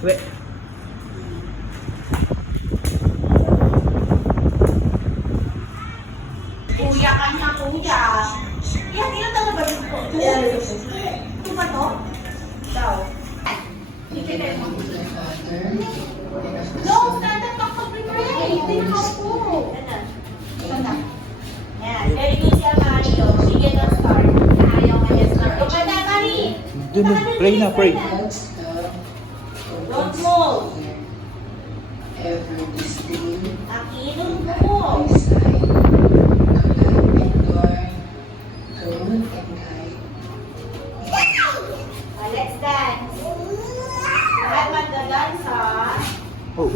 We. Kuya ka na, kuya. Yan, ilan taon na ba dito? Ito ba to? Daw. No, stand up, mag-prepare. Hindi na ako po. Stand up. Yan, very good siya, Mario. Bigyan ng star. Ayaw ka niya star. Kumanda, Mari. Pray na, pray. Don't move. Ever this day, Akinong mo. Let's dance. Lahat magdadance, ha? Oh.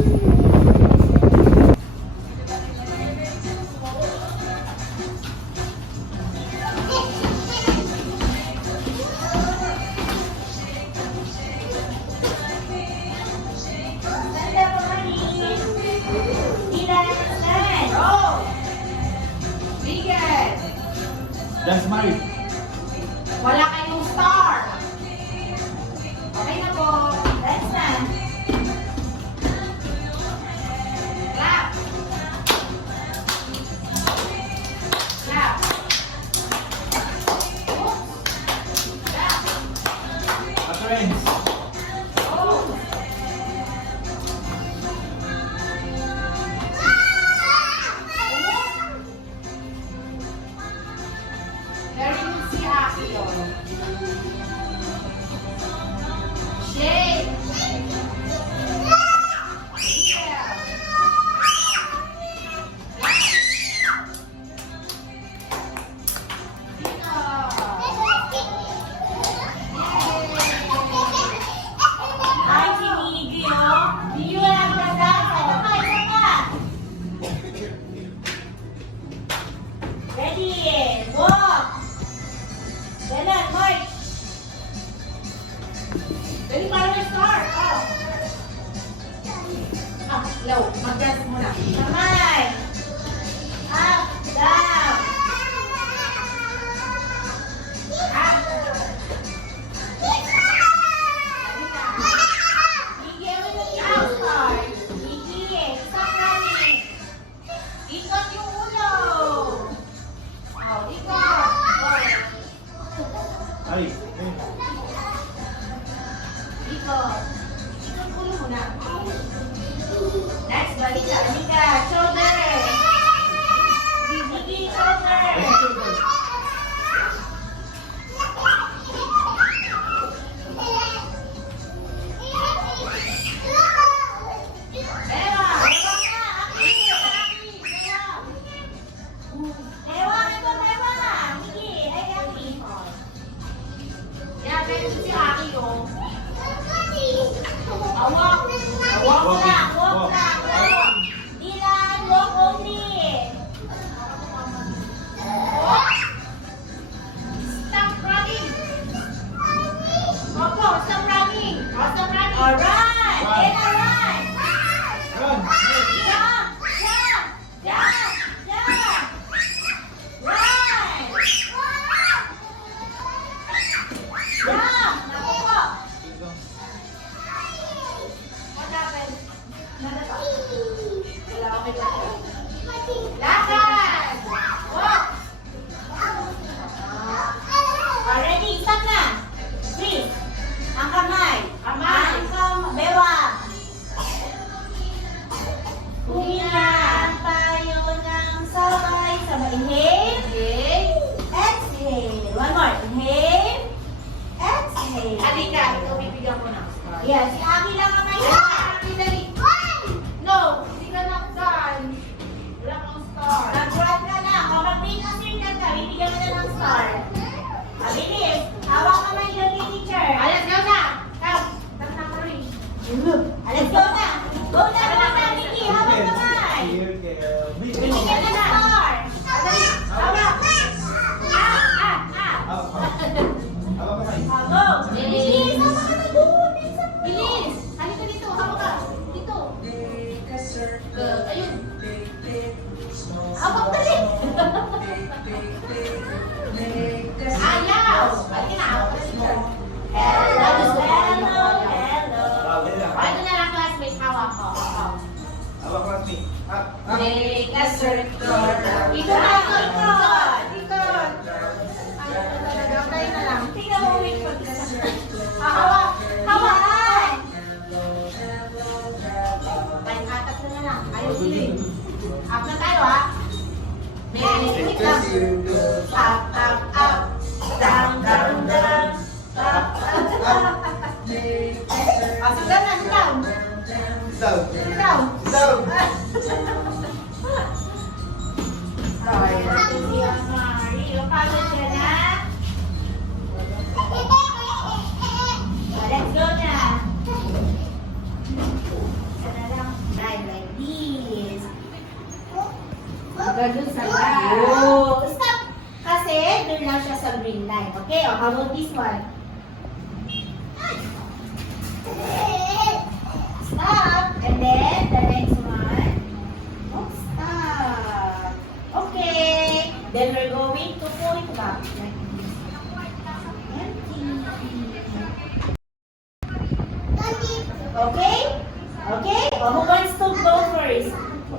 Ganda po, Mari. Dance, dance. Oh! Bigyan. Dance, Mari. Wala kayong star. Okay na po. Dance na. Clap. Clap. Oh. Clap. Friends. Oh. Very good si Aki, oh. Shake. Yeah. Ay, si Miggy, oh. Miggy, wala kang nagdasa. Isa pa, isa pa. Ready? Walk. Galan, march. Dali, para may start. Oh. Low. Mag-dance muna. Kamay. Up, down. Up. Miggy, ano yung out start? Miggy, stop running. Ikot yung ulo. Oh, ikot. Oh. Ay. Ikot. Ikot ulo muna. Next, balik ka. Mika, shoulder. Miggy, shoulder. Ewa, ewa ka. Aki, aki. Ewa, ito, ewa. Miggy, ay, aki. Yan, meron si Aki, oh. Awak. Awak na, awak na, awak. Dilan, walk only. Stop running. Opo, stop running. Oh, stop running. Alright. Then alright. Run. Jump, jump, jump, jump. Right. Jump. Naku po. What happened? Nada pa. Wala akong may lakad. Lakad! Walk! Ready? Stop na! Please! Ang kamay! Kamay! Bewang! Huminaan tayo ng sabay-sabay. Inhale. Exhale. One more. Inhale. Exhale. Halika, ito bibigyan ko ng star. Yes, si Aki lang ang may Happy dali. No, hindi ka nakdan. Wala kang star. Nag-grab ka na. Kapag-make a circle ka, bibigyan mo na ng star. Mabilis. Hawak kamay ng teacher. Let's go na. Come. Come na ko rin. Let's go na. Go na, go na, Miki. Hawak kamay. Bibigyan na ng star. Dali. Hawak. Go. Bilis. Hawak ka na doon. Bilis. Halika dito. Hawak ka. Dito. Ayun. Hawak dali. Ayaw. Halika na. Hawak ka na dito. Hello, hello, hello. Sabi na. Ano Make a circle. Ikot na, ikot. Ikot. Ano na talaga? Tayo na lang. Tingnan mo, wait for this. Hawak. Hawakan. Atat na lang. Ayos yun. Up na tayo, ha? Wait lang. Up, up, up. Down, down, down. Up, up, up. Sit down na, sit down. Sit down. Si Amari. Pagod ka na? Let's go na. Isa na lang. Like this. Ganun sa back. Oh, stop. Kasi doon lang siya sa green line. Okay, oh, how about this one? Stop. And then, the next one. Oh, stop. Okay. Then we're going to pull it back. Like this. Okay? Okay? Oh, who wants to go first?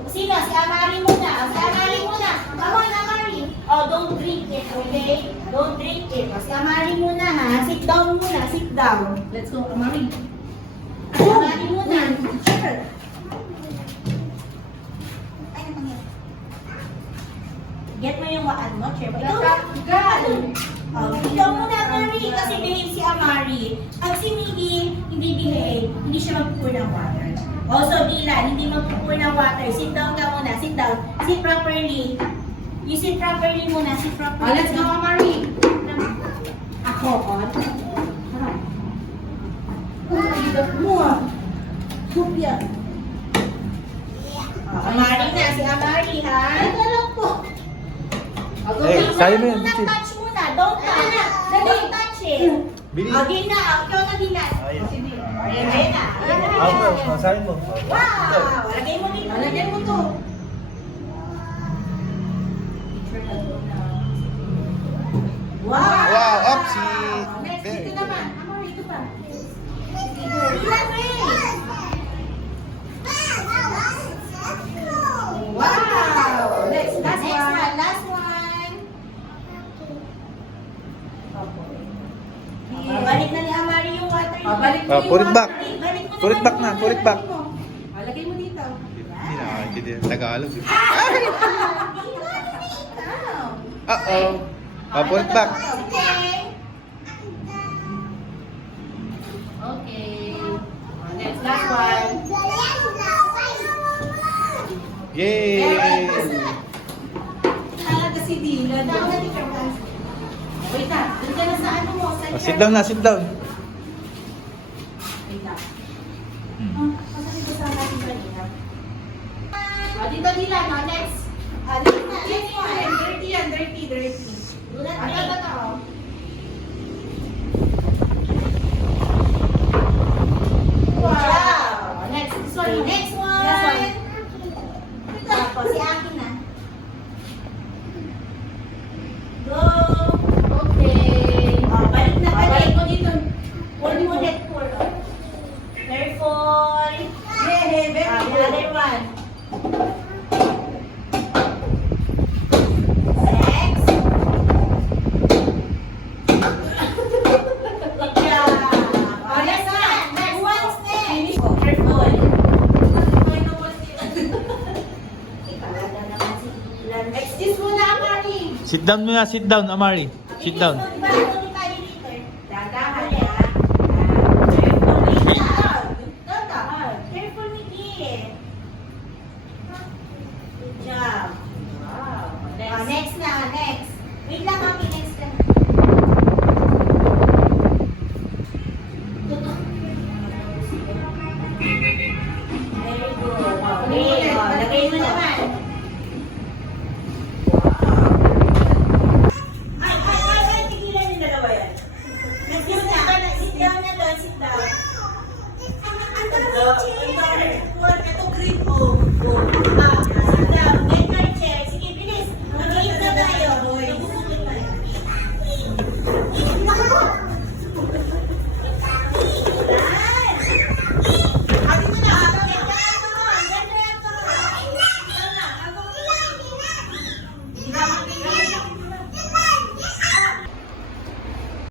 Sino? Si Amari muna. Oh, si Amari muna. Come on, Amari. Oh, don't drink it, okay? Don't drink it. Oh, si Amari muna, ha? Sit down muna. Sit down. Let's go, Amari. Amari muna. Sure. Get mo yung waan mo, Chair. Ikaw, oh, ikaw muna, Amari. Kasi behave si Amari. Pag si Miggy hindi behave, hindi siya magpupur ng water. Also, Dylan, hindi magpupur ng water. Sit down ka muna. Sit down. Sit properly. You sit properly muna. Sit properly. Oh, let's go, Amari. Ako, oh. Kupya. Oh, Amari na. Si Amari, ha? Ano po? Eh, sayo mo yan, Don't Chief. touch muna. Don't touch. Don't touch it. Bili. Okay na. Ikaw na, Dylan. Ayun. Ayan na. Sayo mo. Wow! Lagay mo dito. Lagay mo to. Wow! Wow, Opsie! Next, Very dito good. naman. Amari, ito pa. Dylan, wait! Wow! Next, last Next one. one. Last one. Balik na ni Amari yung water. Balik mo yung Put it back. Balik mo Put it back na, put it back. Lagay mo dito. Hindi na nakakaintindi. Tagalog. Ikaw. Uh-oh. Put it back. Okay. Okay. Next, last one. Yay! Talaga si Dylan. Dapat na dito. Wait na. Doon ka na sa ano mo. Sa Sit down na, sit down. Wait na. Kasi dito sa ating kanina. Dito nila, no? Next. Next one. Dirty yan, dirty. Do not Ano make. ba to? Wow. Next. Sorry. Next one. Next one. Tapos si akin na. Go. Okay. Oh, balik na, Balik balik. mo dito. Pull mo ulit, pull. Careful. Very The other one. Next. Good job. Oh, next one. Next one's next. Oh, careful. Ipalada naman si Dylan. Excuse mo na, Amari. Sit down muna, sit down, Amari. Sit down. Dahan-dahan. Careful, wait lang. Careful, Miggy. Good job. Wow. Oh, next na, next. Wait lang, Mami, next na. Very good. Okay, oh, lagay mo naman. Ay, tigilan yung dalawa yan. Sit down na, sit down na doon, sit down. Ang dalawa yung chair. Ito green, oh.